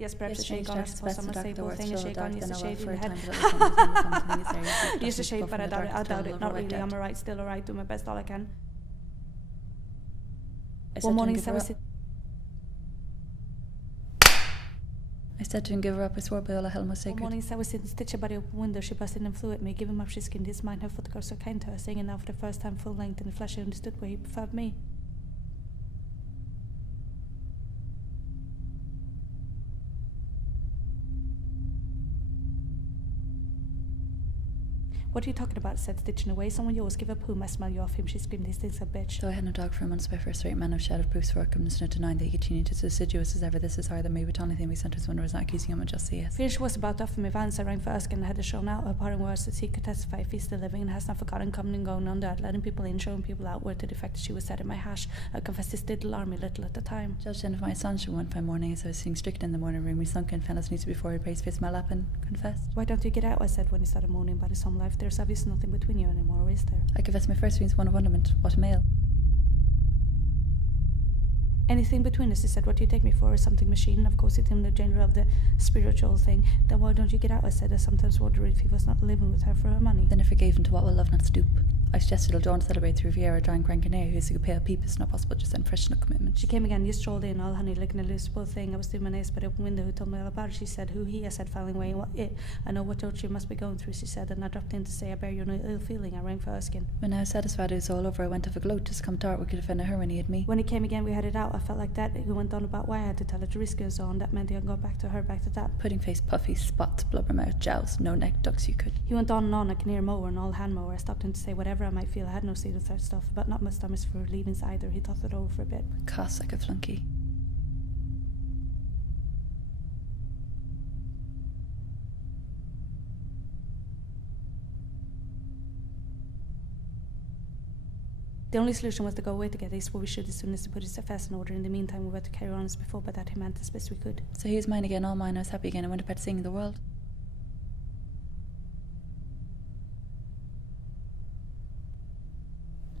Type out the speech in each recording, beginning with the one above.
Yes, perhaps a shake on, I suppose someone say both thing, a shake on, yes, a shade in the head. Yes, a shake, but I doubt it, not really, I'm alright, still alright, do my best, all I can. One morning, I said to him, give her up, I swore by all the hell most sacred. One morning, I was sitting stitch about the open window, she busted and flew at me, giving up she skinned his mind, her photographs so kind to her, singing now for the first time full length in the flesh I understood where he preferred me. What are you talking about? Said stitching away. Someone you always give a poom. I smell you off him. She screamed these things a bitch. Though I had no dog for months by first rate man of shadow proofs for outcome, no denying that he continued as assiduous as ever. This is hard that maybe the only thing we sent us when I was not accusing him of just yes. Finish was about to offer me Vance. I rang for Erskine and had to shown out her parting words that he could testify if he's still living and has not forgotten coming and going under, letting people in, showing people out, word to the effect that she was set in my hash. I confess this did alarm me little at the time. Judged then of my astonishment one fine morning as I was sitting stricken in the morning room, we sunk in fellas knees before he placed face my lap and confessed. Why don't you get out? I said when he started moaning about his home life. There's obviously nothing between you anymore, is there? I confess my first feelings one of wonderment. What a male. Anything between us, he said. What do you take me for? Something machine? Of course, it's in the genre of the spiritual thing. Then why don't you get out? I said. I sometimes wonder if he was not living with her for her money. Then I forgave him to what will love not stoop. I suggested I'll join to celebrate the Riviera, drawing Gran Canaria, who's a good pay of peep, it's not possible just then fresh no commitment. She came again, you strolled in, all honey, licking a loose both thing. I was doing my nails by the open window, who told me all about it. She said, who he? I said, falling away, what it? I know what torture you must be going through, she said, and I dropped in to say, I bear you no ill feeling. I rang for Erskine. When I was satisfied it was all over, I went off a gloat, just come to art, we could have found her when he had me. When he came again, we had it out. I felt like that. He went on about why I had to tell her to risk and so on. That meant he had gone back to her, back to that. Pudding face, puffy, spots, blubber mouth, jowls, no neck, ducks you could. He went on and on, I can hear mower and all hand mower. I stopped him to say whatever I might feel. I had no seed of that stuff, but not my stomach for leavings either. He thought it over for a bit. Cost like a flunky. The only solution was to go away together. He swore we should as soon as he put his affairs in order. In the meantime, we were to carry on as before, but that he meant as best we could. So he was mine again, all mine. I was happy again. I went about seeing the world.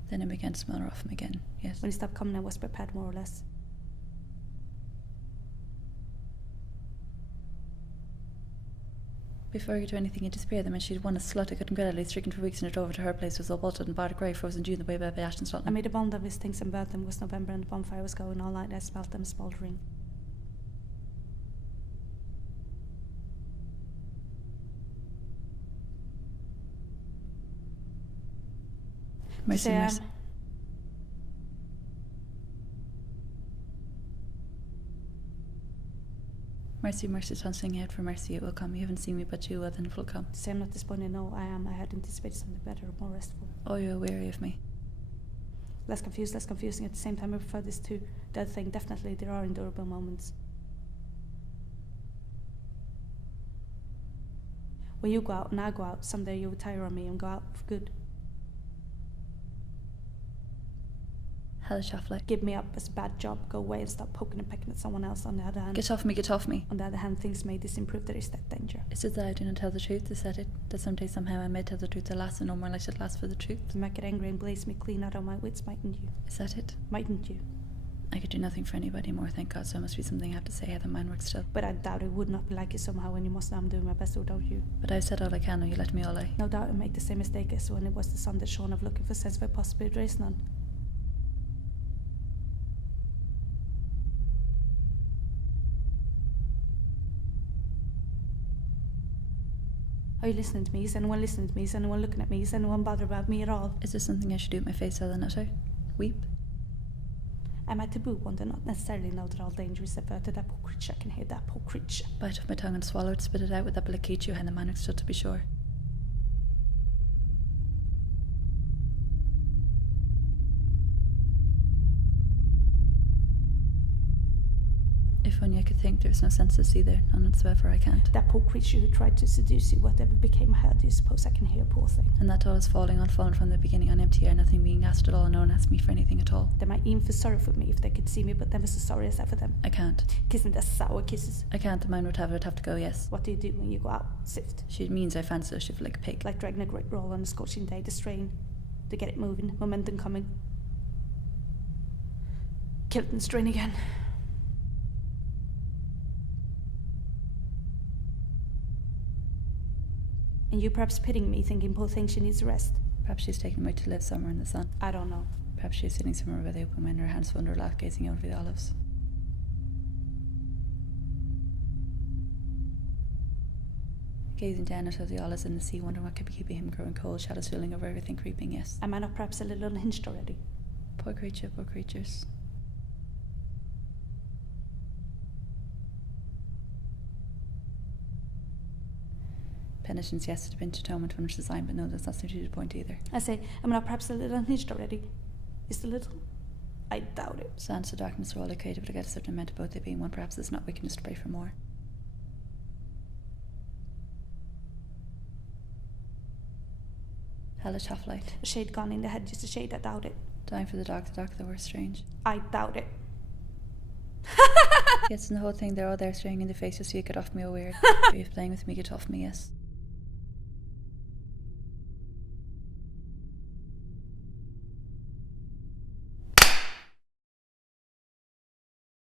Then I began to smell her off him again, yes. When he stopped coming, I was prepared more or less. Before I could do anything, he disappeared. The minute she'd won a slut I couldn't get, at least stricken for weeks and it over to her place was all bolted and barred grey, frozen June the way by Ashton Scotland. I made a bond of his things and burnt them. It was November and the bonfire was going all night. I smelt them smouldering. Mercy, mercy. Mercy, mercy, sing out for mercy, it will come. You haven't seen me, but you will, then it will come. To say I'm not disappointed, no, I am. I had anticipated something better, more restful. Oh, you're weary of me. Less confused, less confusing. At the same time, I prefer this to the other thing. Definitely, there are endurable moments. When you go out and I go out, someday you will tire on me and go out for good. Hellish off like. Give me up as a bad job, go away and stop poking and pecking at someone else. On the other hand, get off me, get off me. On the other hand, things may disimprove. There is that danger. Is it that I do not tell the truth? Is that it? That someday somehow I may tell the truth at last and no more like it last for the truth? To make it angry and blaze me clean out of my wits, mightn't you? Is that it? Mightn't you? I could do nothing for anybody more, thank God, so it must be something I have to say, how the mine works still. But I doubt it would not be like it somehow when you must know I'm doing my best, or don't you? But I've said all I can, or you let me all I. No doubt I make the same mistake as when it was the sun that shone of looking for sense where possibly there is none. Are you listening to me? Is anyone listening to me? Is anyone looking at me? Is anyone bothered about me at all? Is there something I should do with my face other than utter? Weep? Am I taboo one to not necessarily know that all danger is averted? That poor creature, I can hear that poor creature. Bite off my tongue and swallow it, spit it out with that blikichu and the man stood to be sure. If only I could think, there's no sense to see there, none whatsoever, I can't. That poor creature who tried to seduce you, whatever became her, do you suppose I can hear, poor thing? And that all is falling from the beginning on empty air, nothing being asked at all, and no one asked me for anything at all. They might even feel sorry for me if they could see me, but never so sorry as ever them. I can't. Kissing their sour kisses. I can't, the mind would have it, I'd have to go, yes. What do you do when you go out? Sift. She means I fancy her shift like a pig. Like dragging a great roll on a scorching day, the strain, to get it moving, momentum coming. Kill it and strain again. And you perhaps pitying me, thinking, poor thing, she needs a rest. Perhaps she's taken him out to live somewhere in the sun. I don't know. Perhaps she's sitting somewhere by the open window, her hands under her lap, gazing over the olives. Gazing down at the olives in the sea, wondering what could be keeping him growing cold, shadows filling over everything, creeping, yes. Am I not perhaps a little unhinged already? Poor creature, poor creatures. Penitence, yes, it had been atonement when it's designed, but no, that's not seem to be the point either. I say, am I not perhaps a little unhinged already? Just a little? I doubt it. Silence and darkness are all located, but I get a certain amount of both they being one. Perhaps it's not weakness to pray for more. Hellish half light. A shade gone in the head, just a shade, I doubt it. Dying for the dark that were strange. I doubt it. Yes, and the whole thing, they're all there staring in the face, just so you get off me, oh weird. Are you playing with me, get off me, yes.